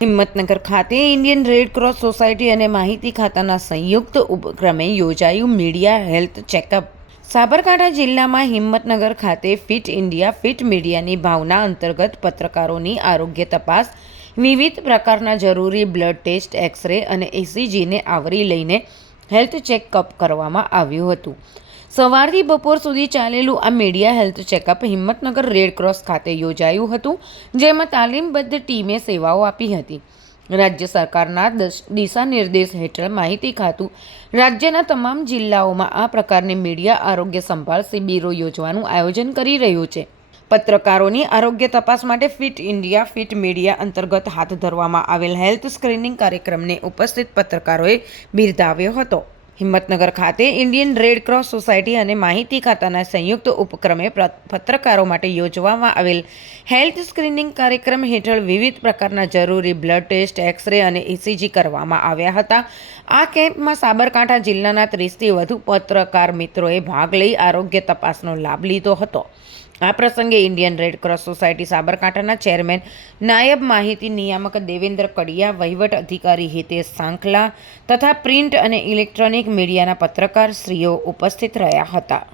હિંમતનગર ખાતે Indian red cross society અને માહિતી ખાતાના સંયુક્ત ઉપક્રમે યોજાયું મીડિયા હેલ્થ ચેકઅપ. સાબરકાંઠા જિલ્લામાં હિંમતનગર ખાતે ફિટ ઇન્ડિયા, ફિટ મીડિયાની ભાવના અંતર્ગત પત્રકારોની આરોગ્ય તપાસ, વિવિધ પ્રકારના જરૂરી બ્લડ ટેસ્ટ, એક્સરે અને એસીજીને આવરી લઈને હેલ્થ ચેકઅપ કરવામાં આવ્યું હતું. સવારથી બપોર સુધી ચાલેલું આ media health checkup Himmatnagar red cross ખાતે યોજાયું હતું, જેમાં તાલીમબદ્ધ ટીમે સેવાઓ આપી હતી. રાજ્ય સરકારના દિશા નિર્દેશ હેઠળ માહિતી ખાતું રાજ્યના તમામ જિલ્લાઓમાં આ પ્રકારની મીડિયા આરોગ્ય સંભાળ શિબિરો યોજવાનું આયોજન કરી રહ્યું છે. પત્રકારોની આરોગ્ય તપાસ માટે ફિટ ઇન્ડિયા ફિટ મીડિયા અંતર્ગત હાથ ધરવામાં આવેલ હેલ્થ સ્ક્રીનિંગ કાર્યક્રમને ઉપસ્થિત પત્રકારોએ બિરદાવ્યો હતો. હિંમતનગર ખાતે ઇન્ડિયન રેડ ક્રોસ સોસાયટી અને માહિતી ખાતાના સંયુક્ત ઉપક્રમે પત્રકારો માટે યોજવામાં આવેલ હેલ્થ સ્ક્રીનિંગ કાર્યક્રમ હેઠળ વિવિધ પ્રકારના જરૂરી બ્લડ ટેસ્ટ, એક્સરે અને ઇસીજી કરવામાં આવ્યા હતા. આ કેમ્પમાં સાબરકાંઠા જિલ્લાના ત્રીસથી વધુ પત્રકાર મિત્રોએ ભાગ લઈ આરોગ્ય તપાસનો લાભ લીધો હતો. આ પ્રસંગે ઇન્ડિયન રેડ ક્રોસ સોસાયટી સાબરકાંઠાના ચેરમેન નાયબ માહિતી નિયામક દેવેન્દ્ર કડિયા, વહીવટ અધિકારી હિતેશ સાંખલા તથા પ્રિન્ટ અને ઇલેક્ટ્રોનિક મીડિયાના પત્રકાર શ્રીઓ ઉપસ્થિત રહ્યા હતા.